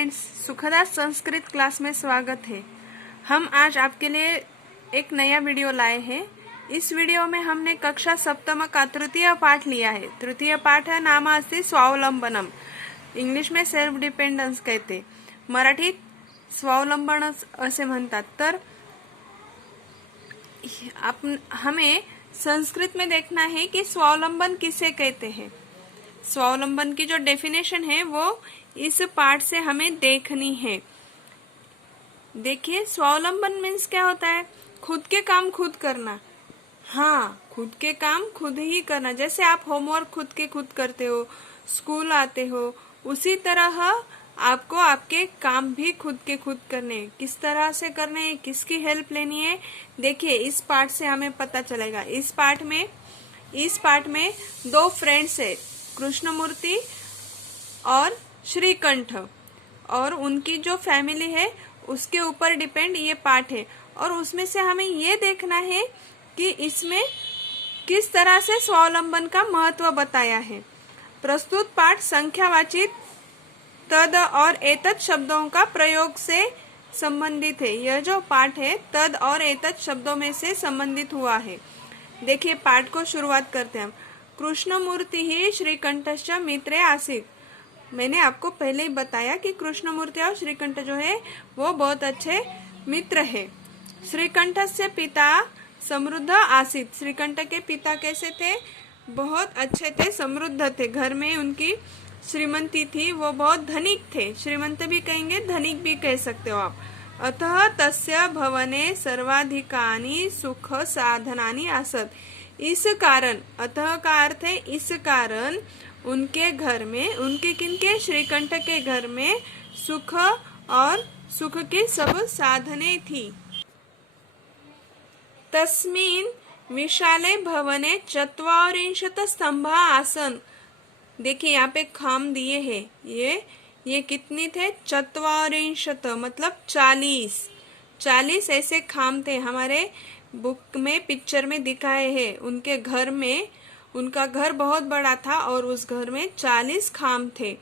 Friends, सुखदा Sanskrit class में स्वागत है। हम आज आपके लिए एक नया वीडियो लाए हैं। इस वीडियो में हमने कक्षा सप्तम का तृतीय पाठ लिया है। तृतीय पाठ है नाम अस्ति स्वावलंबनम। इंग्लिश में सेल्फ डिपेंडन्स कहते, मराठीत स्वावलंबन असे म्हणतात। तर हमें संस्कृत में देखना है कि स्वावलंबन किसे कहते हैं। स्वावलंबन की जो डेफिनेशन है वो इस पाठ से हमें देखनी है। देखिए, स्वावलंबन मीन्स क्या होता है? खुद के काम खुद करना। हाँ, खुद के काम खुद ही करना। जैसे आप होमवर्क खुद के खुद करते हो, स्कूल आते हो, उसी तरह आपको आपके काम भी खुद के खुद करने। किस तरह से करने हैं, किसकी हेल्प लेनी है, देखिए इस पाठ से हमें पता चलेगा। इस पाठ में दो फ्रेंड्स है, कृष्णमूर्ति और श्रीकंठ, और उनकी जो फैमिली है उसके ऊपर डिपेंड ये पाठ है। और उसमें से हमें ये देखना है कि इसमें किस तरह से स्वावलंबन का महत्व बताया है। प्रस्तुत पाठ संख्यावाचित तद और एतत् शब्दों का प्रयोग से संबंधित है। यह जो पाठ है तद और एतत् शब्दों में से संबंधित हुआ है। देखिए, पाठ को शुरुआत करते हैं हम। कृष्णमूर्ति ही श्रीकंठश्च मित्रे आसीत्। मैंने आपको पहले ही बताया कि कृष्णमूर्ति और श्रीकंठ जो है वो बहुत अच्छे मित्र है। श्रीकंठ से पिता समृद्ध आसीत्। श्रीकंठ के पिता कैसे थे? बहुत अच्छे थे, समृद्ध थे। घर में उनकी श्रीमंती थी, वो बहुत धनिक थे। श्रीमंत भी कहेंगे, धनिक भी कह सकते हो आप। अतः तस्य भवने सर्वाधिकानि सुख साधनानि आसत्। इस कारण, अतः का अर्थ है इस कारण, उनके घर में, उनके किनके? श्रीकंठ के घर में सुख और सुख की सब साधने थी। तस्मिन् विशाले भवने चत्वारिंशत् स्तंभा आसन। देखिए यहाँ पे खाम दिए हैं, ये कितनी थे? चत्वारिंशत् मतलब 40 ऐसे खाम थे। हमारे बुक में, पिक्चर में दिखाए हैं। उनके घर में, उनका घर बहुत बड़ा था और उस घर में 40 खाम थे।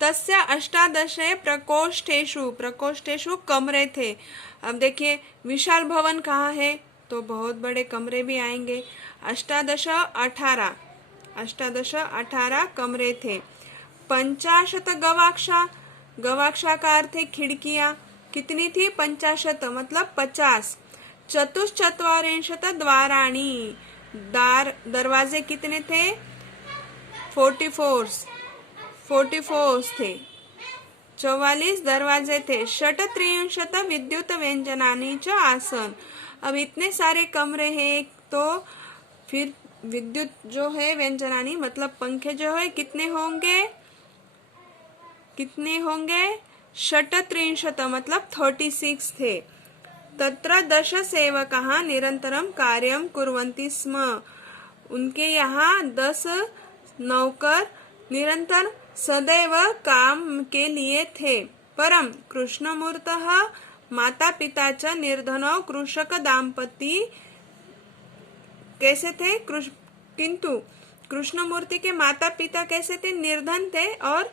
तस्य अष्टादशे प्रकोष्ठेषु कमरे थे। अब देखिए, विशाल भवन कहाँ है? तो बहुत बड़े कमरे भी आएंगे। अष्टादश 18 कमरे थे। 50 गवाक्षा का अर्थ है खिड़कियां। कितनी थी? 50 मतलब 50। चतुश्चत्वारिंशत् द्वाराणि। दरवाजे कितने थे? 44 थे। 44 दरवाजे थे। षट्त्रिंशत् विद्युत व्यंजनानि च आसन। अब इतने सारे कमरे हैं, तो फिर विद्युत जो है, व्यंजनानि मतलब पंखे जो है, कितने होंगे? षट्त्रिंशत् मतलब 36 थे। तत्र 10 सेवकाः निरंतरम कार्यं कुर्वन्ति स्म। उनके यहाँ 10 नौकर निरंतर सदैव काम के लिए थे। परम कृष्णमूर्तः माता पिता च निर्धनो कृषक दाम्पती। कैसे थे? किंतु कृष्णमूर्ति के माता पिता कैसे थे? निर्धन थे और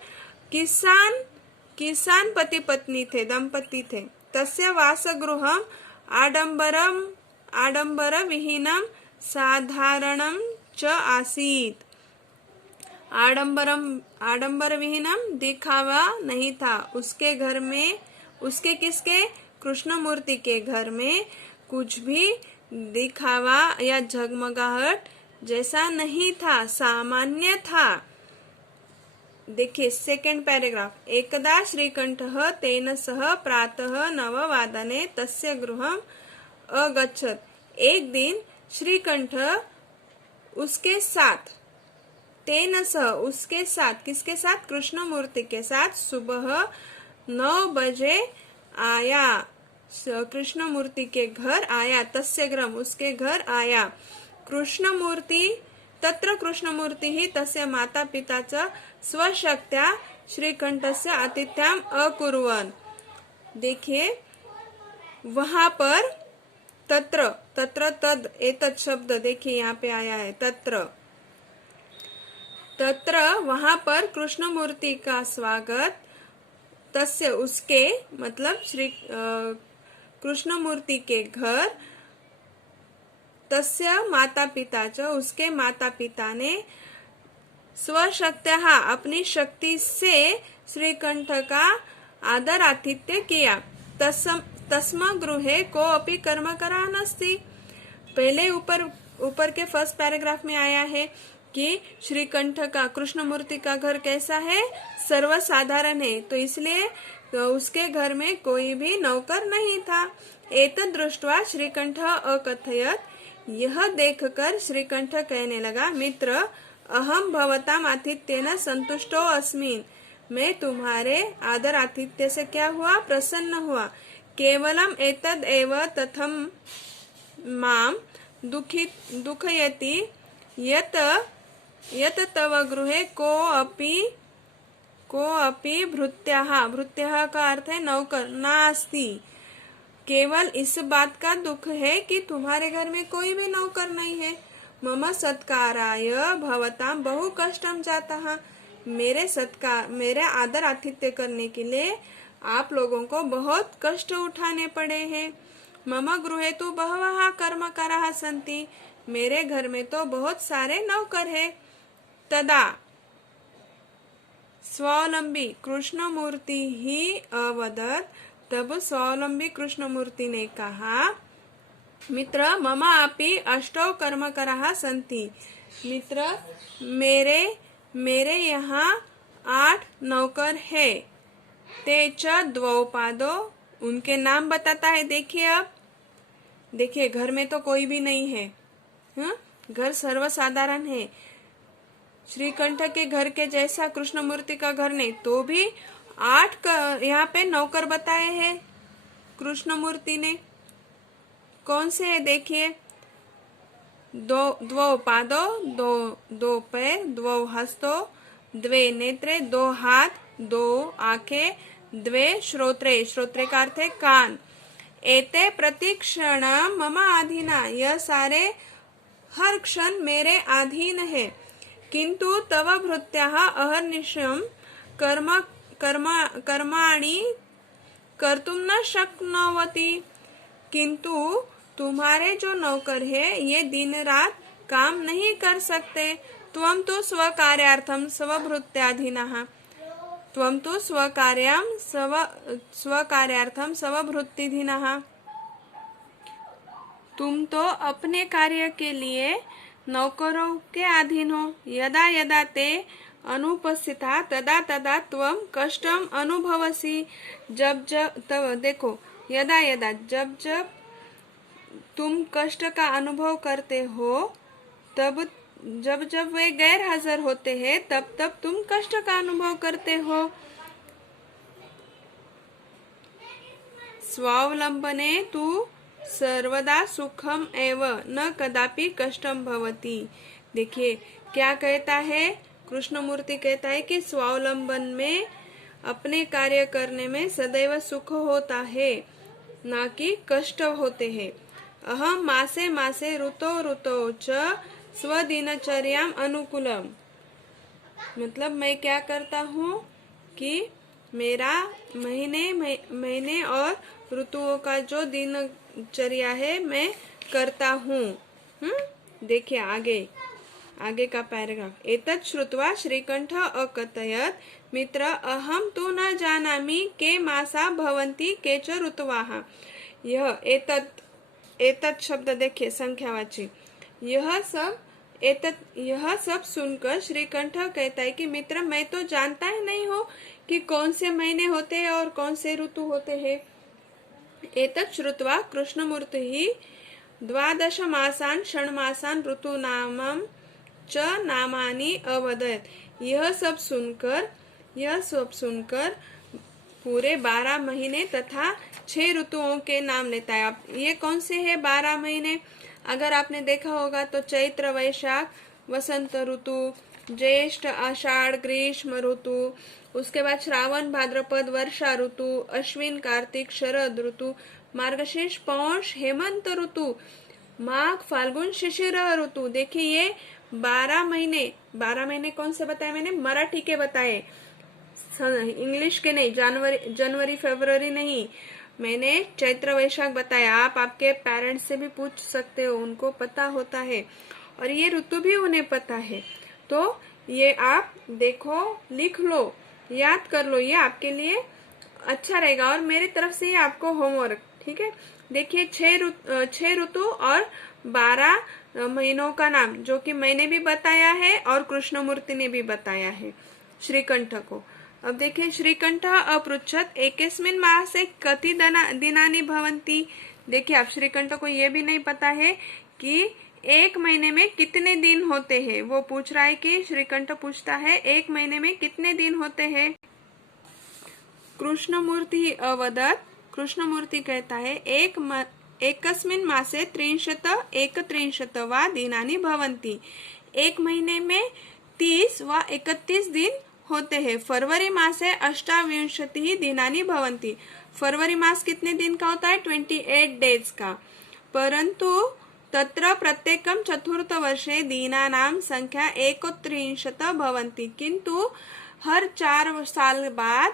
किसान पति पत्नी थे, दंपति थे। तस्य वासगृहम् आडंबर विहीनम साधारणम च आसीत्। आडंबर विहीनम दिखावा नहीं था। उसके घर में, उसके किसके? कृष्णमूर्ति के घर में कुछ भी दिखावा या झगमगाहट जैसा नहीं था, सामान्य था। देखिए सेकेंड पैराग्राफ। एकदा श्रीकंठः तेन सह प्रातः 9 तस्य गृहम् अगच्छत्। एक दिन श्रीकंठ उसके साथ, तेन सह उसके साथ, किसके साथ? कृष्णमूर्ति के साथ सुबह 9 बजे आया। कृष्णमूर्ति के घर आया। तस्य गृहम् उसके घर आया। तत्र कृष्णमूर्ति ही तस्य माता पिता च स्वशक्त्या श्रीकंठस्य आतिथ्यम् अकुर्वन्। देखिए वहां पर तत्र तद एतत् शब्द देखिए यहाँ पे आया है। तत्र वहां पर कृष्णमूर्ति का स्वागत तस्य उसके मतलब श्री कृष्णमूर्ति के घर, तस्य माता पिता च उसके माता पिता ने स्वशक्त्या अपनी शक्ति से श्रीकंठ का आदर आतिथ्य किया। तस्म गृहे को अपि कर्म करा नस्ति। पहले ऊपर के फर्स्ट पैराग्राफ में आया है कि श्रीकंठ का कृष्णमूर्ति का घर कैसा है, सर्वसाधारण है, तो इसलिए उसके घर में कोई भी नौकर नहीं था। एतद् दृष्ट्वा श्रीकंठ अकथयत, यह देखकर श्रीकंठ कहने लगा, मित्र अहम भवताम आतिथ्येन संतुष्टो अस्मि, मैं तुम्हारे आदर आतिथ्य से क्या हुआ, प्रसन्न हुआ। केवलम एतद् एव तथम माम दुखयति यत तव गृहे को अपि भृत्यः का अर्थ है नौकर नास्ति। केवल इस बात का दुख है कि तुम्हारे घर में कोई भी नौकर नहीं है। मम सत्काराय भवताम बहु कष्टम जातः, मेरे आदर आतिथ्य करने के लिए आप लोगों को बहुत कष्ट उठाने पड़े हैं। मम गृहे तो बहवः कर्मकराः सन्ति, मेरे घर में तो बहुत सारे नौकर हैं। तदा स्वावलंबी कृष्णमूर्ति ही अवदत, तब स्वावलंबी कृष्णमूर्ति ने कहा, मित्र मम अपि अष्टौ कर्मकराः सन्ति, मित्र मेरे यहाँ 8 नौकर है। ते च द्वौ पादो, उनके नाम बताता है। देखिए घर में तो कोई भी नहीं है, घर सर्वसाधारण है। श्रीकंठ के घर के जैसा कृष्णमूर्ति का घर नहीं, तो भी 8 यहाँ पे नौकर बताए हैं कृष्णमूर्ति ने। कौन से है देखिए, द्वौ पादो, दो पैर, द्वौ हस्तो, द्वे नेत्रे, 2 हाथ, 2 आंखें, द्वे श्रोत्रे का अर्थ है कान। एते प्रतिक्षण मम आधीना, यह सारे हर क्षण मेरे अधीन है। किंतु तव भृत्याः अहर्निशं कर्माणि कर्तुं न शक्नोति, किंतु तुम्हारे जो नौकर है ये दिन रात काम नहीं कर सकते। त्वं तु स्वकार्यार्थं स्वभृत्याधीनः, त्वं तु स्वकार्यार्थं स्वभृत्याधीनः, तुम तो अपने कार्य के लिए नौकरों के अधीन हो। यदा यदा ते अनुपस्थिता तदा तदा त्वं कष्टम अनुभवसि, जब देखो, यदा यदा जब तुम कष्ट का अनुभव करते हो, तब जब वे गैर हाजिर होते हैं तब तुम कष्ट का अनुभव करते हो। स्वावलंबने तु सर्वदा सुखम एव न कदापि कष्टम भवति। देखिए क्या कहता है, कृष्णमूर्ति कहता है कि स्वावलंबन में, अपने कार्य करने में सदैव सुख होता है, ना कि कष्ट होते हैं। अहम मासे मासे ऋतो च स्वदिनचर्याम अनुकूलम, मतलब मैं क्या करता हूँ कि मेरा महीने और ऋतुओं का जो दिनचर्या है मैं करता हूँ। देखिए आगे का पैराग्राफ। एतत् श्रुत्वा श्रीकंठ अकथयत्, मित्र अहम तु न जानामि के मासा भवन्ति के च ऋतवः। यह एतत् शब्द देखिए संख्यावाची, यह सब सुनकर श्रीकंठ कहता है कि मित्र मैं तो जानता ही नहीं हूँ कि कौन से महीने होते हैं और कौन से ऋतु होते हैं। एतत् श्रुत्वा कृष्णमूर्तिः 12 मासान् षण्मासान् ऋतूनां च नामानि अवदत्। यह सब सुनकर पूरे 12 महीने तथा 6 ऋतुओं के नाम लेता है। आप ये कौन से है 12 महीने? अगर आपने देखा होगा तो चैत्र वैशाख वसंत ऋतु, ज्येष्ठ आषाढ़ ग्रीष्म ऋतु, उसके बाद श्रावण भाद्रपद वर्षा ऋतु, अश्विन कार्तिक शरद ऋतु, मार्गशीर्ष पौष हेमंत ऋतु, माघ फाल्गुन शिशिर ऋतु। देखिए ये 12 महीने कौन से बताए मैंने? मराठी के बताए। इंग्लिश के नहीं, जनवरी फरवरी नहीं, मैंने चैत्र वैशाख बताया। आप आपके पेरेंट्स से भी पूछ सकते हो, उनको पता होता है और ये ऋतु भी उन्हें पता है। तो ये आप देखो, लिख लो, याद कर लो, ये आपके लिए अच्छा रहेगा। और मेरी तरफ से ये आपको होमवर्क, ठीक है। देखिए 6 ऋतु और 12 महीनों का नाम, जो कि मैंने भी बताया है और कृष्णमूर्ति ने भी बताया है श्रीकंठ को। अब देखिए श्रीकंठ अपृच्छत एकस्मिन् मासे कति दिनानि भवन्ति। देखिए आप श्रीकंठ को ये भी नहीं पता है कि एक महीने में कितने दिन होते हैं। वो पूछ रहा है कि श्रीकंठ पूछता है एक महीने में कितने दिन होते हैं। कृष्णमूर्ति अवदत्, कृष्णमूर्ति कहता है एकस्मिन् मासे 31 वा दिनानि भवन्ति। एक महीने में 30 व 31 दिन होते हैं। फरवरी मासे 28 दिनानि भवन्ति। फरवरी मास कितने दिन का होता है? 28 डेज का। परंतु तत्र प्रत्येकं चतुर्थवर्षे दीनानां संख्या 31 भवन्ति। किंतु हर 4 साल बाद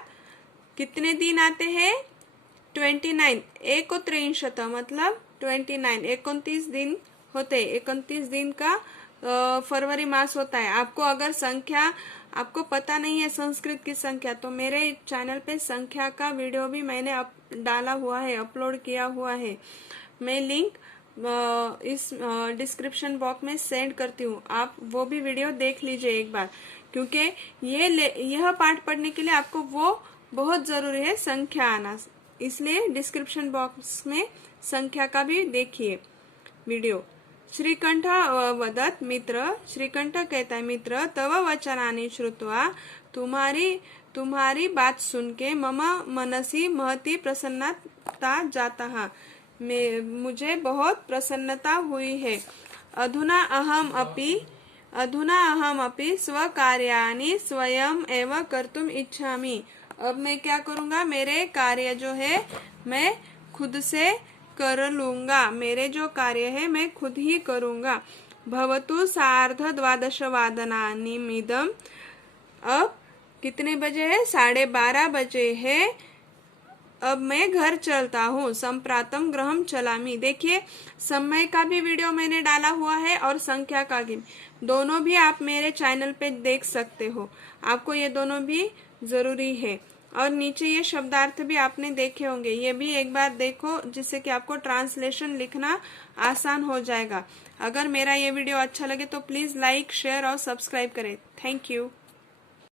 कितने दिन आते हैं? 29। 31 मतलब 29, 29 दिन होते। 29 दिन का फरवरी मास होता है। आपको अगर संख्या आपको पता नहीं है संस्कृत की संख्या, तो मेरे चैनल पे संख्या का वीडियो भी मैंने डाला हुआ है, अपलोड किया हुआ है। मैं लिंक इस डिस्क्रिप्शन बॉक्स में सेंड करती हूँ, आप वो भी वीडियो देख लीजिए एक बार, क्योंकि यह पाठ पढ़ने के लिए आपको वो बहुत जरूरी है, संख्या आना। इसलिए डिस्क्रिप्शन बॉक्स में संख्या का भी देखिए वीडियो। श्रीकंठ वदत् मित्र, श्रीकंठ कहता है मित्र, तव वचनानि श्रुत्वा, तुम्हारी बात सुन के मम मनसि महती प्रसन्नता जाता, मुझे बहुत प्रसन्नता हुई है। अधुना अहम अपि स्वकार्याणि स्वयं एव कर्तुम इच्छामि। अब मैं क्या करूँगा? मेरे कार्य जो है मैं खुद से कर लूंगा। मेरे जो कार्य है मैं खुद ही करूँगा। भवतु 12:30 अब कितने बजे है? 12:30 बजे है। अब मैं घर चलता हूँ। संप्रातम गृहम चलामी। देखिए समय का भी वीडियो मैंने डाला हुआ है और संख्या का भी, दोनों भी आप मेरे चैनल पे देख सकते हो। आपको ये दोनों भी जरूरी है। और नीचे ये शब्दार्थ भी आपने देखे होंगे, ये भी एक बार देखो, जिससे कि आपको ट्रांसलेशन लिखना आसान हो जाएगा। अगर मेरा ये वीडियो अच्छा लगे तो प्लीज लाइक, शेयर और सब्सक्राइब करें। Thank you.